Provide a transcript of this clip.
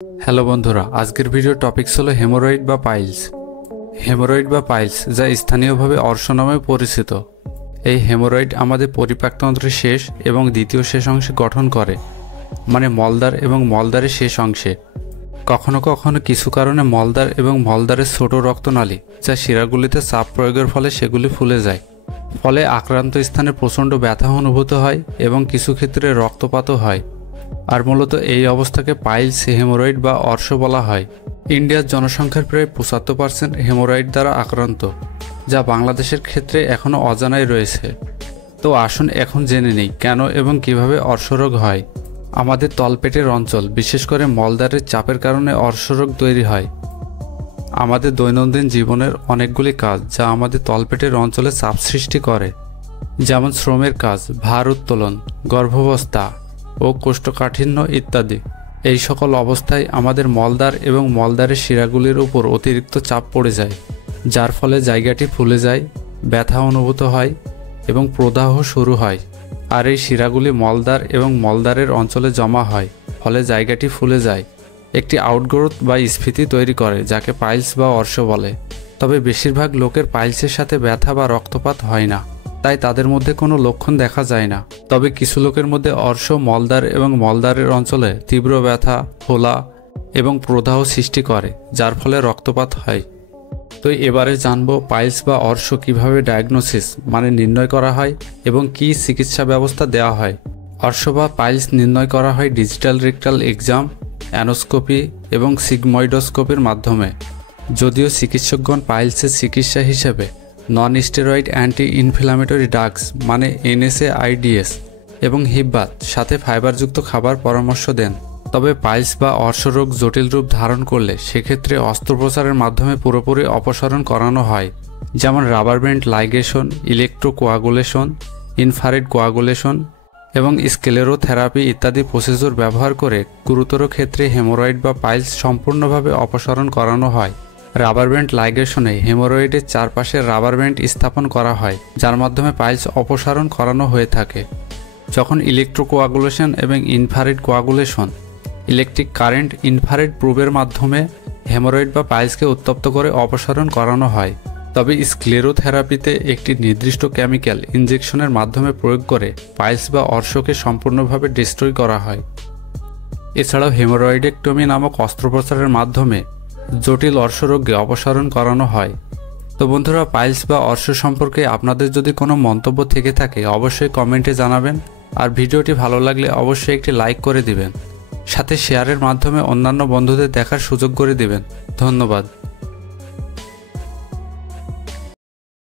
Hello বন্ধুরা, আজকের video topics হলো হেমোরয়েড বা পাইলস। হেমোরয়েড বা পাইলস, যা স্থানীয়ভাবে অর্শ নামে পরিচিত। এই হেমোরয়েড আমাদের পরিপাকতন্ত্রের শেষ এবং দ্বিতীয় শেষ অংশে গঠন করে, মানে মলদ্বার এবং মলদ্বারের শেষ অংশে। কখনো কখনো কিছু কারণে মলদ্বার এবং মলদ্বারের ছোট রক্তনালী, যা শিরাগুলিতে চাপ প্রয়োগের ফলে সেগুলি ফুলে যায়। ফলে আক্রান্ত স্থানে প্রচণ্ড ব্যথা অনুভূত হয় এবং কিছু ক্ষেত্রে রক্তপাতও হয়। আর মূলত এই অবস্থাকে পাইলস হেমোরয়েড বা অর্শ বলা হয়। ইন্ডিয়ার জনসংখ্যার প্রায় 75% হেমোরয়েড দ্বারা আক্রান্ত, যা বাংলাদেশের ক্ষেত্রে এখনও অজানাই রয়েছে। তো আসুন এখন জেনে নিই কেন এবং কিভাবে অর্শরোগ হয়। আমাদের তলপেটের অঞ্চল, বিশেষ করে মলদ্বারের চাপের কারণে অর্শরোগ তৈরি হয়। আমাদের দৈনন্দিন জীবনের অনেকগুলি কাজ যা আমাদের তলপেটের অঞ্চলে চাপ সৃষ্টি করে, যেমন শ্রমের কাজ, ভার উত্তোলন, গর্ভাবস্থা ও কোষ্ঠকাঠিন্য ইত্যাদি। এই সকল অবস্থায় আমাদের মলদ্বার এবং মলদ্বারের শিরাগুলির উপর অতিরিক্ত চাপ পড়ে যায়, যার ফলে জায়গাটি ফুলে যায়, ব্যথা অনুভূত হয় এবং প্রদাহ শুরু হয়। আর এই শিরাগুলি মলদ্বার এবং মলদ্বারের অঞ্চলে জমা হয়, ফলে জায়গাটি ফুলে যায়, একটি আউটগ্রোথ বা স্ফীতি তৈরি করে, যাকে পাইলস বা অর্শ বলে। তবে বেশিরভাগ লোকের পাইলসের সাথে ব্যথা বা রক্তপাত হয় না, তাই তাদের মধ্যে কোনো লক্ষণ দেখা যায় না। তবে কিছু লোকের মধ্যে অর্শ মলদ্বার এবং মলদ্বারের অঞ্চলে তীব্র ব্যথা, ফোলা এবং প্রদাহ সৃষ্টি করে, যার ফলে রক্তপাত হয়। তো এবারে জানবো পাইলস বা অর্শ কিভাবে ডায়াগনোসিস মানে নির্ণয় করা হয় এবং কী চিকিৎসা ব্যবস্থা দেওয়া হয়। অর্শ বা পাইলস নির্ণয় করা হয় ডিজিটাল রেকটাল এক্সাম, অ্যানোস্কোপি এবং সিগময়েডোস্কোপির মাধ্যমে। যদিও চিকিৎসকগণ পাইলসের চিকিৎসা হিসেবে নন স্টেরয়েড অ্যান্টি ইনফ্ল্যামেটরি ড্রাগস মানে NSAIDs এবং হিপবাথ সাথে ফাইবারযুক্ত খাবার পরামর্শ দেন। তবে পাইলস বা অর্শরোগ জটিল রূপ ধারণ করলে সেক্ষেত্রে অস্ত্রোপচারের মাধ্যমে পুরোপুরি অপসারণ করানো হয়, যেমন rubber band ligation, electrocoagulation, infrared coagulation এবং স্ক্লেরোথেরাপি ইত্যাদি প্রসিডিউর ব্যবহার করে গুরুতর ক্ষেত্রে হেমোরয়েড বা পাইলস সম্পূর্ণভাবে অপসারণ করানো হয়। রাবার ব্যান্ড লাইগেশনে হেমোরয়েডের চারপাশে রাবার ব্যান্ড স্থাপন করা হয়, যার মাধ্যমে পাইলস অপসারণ করানো হয়ে থাকে। যখন ইলেকট্রোকোয়াগুলেশন এবং infrared coagulation, electric current infrared প্রোবের মাধ্যমে হেমোরয়েড বা পাইলসকে উত্তপ্ত করে অপসারণ করানো হয়। তবে স্ক্লেরোথেরাপিতে একটি নির্দিষ্ট কেমিক্যাল ইনজেকশনের মাধ্যমে প্রয়োগ করে পাইলস বা অর্শকে সম্পূর্ণভাবে ডিস্ট্রয় করা হয়। এছাড়াও হেমোরয়েডেক্টমি নামক অস্ত্রোপচারের মাধ্যমে জটিল অর্শরোগকে অপসারণ করানো হয়। তো বন্ধুরা, পাইলস বা অর্শ সম্পর্কে আপনাদের যদি কোনো মন্তব্য থেকে থাকে অবশ্যই কমেন্টে জানাবেন। আর ভিডিওটি ভালো লাগলে অবশ্যই একটি লাইক করে দিবেন, সাথে শেয়ারের মাধ্যমে অন্যান্য বন্ধুদের দেখার সুযোগ করে দিবেন। ধন্যবাদ।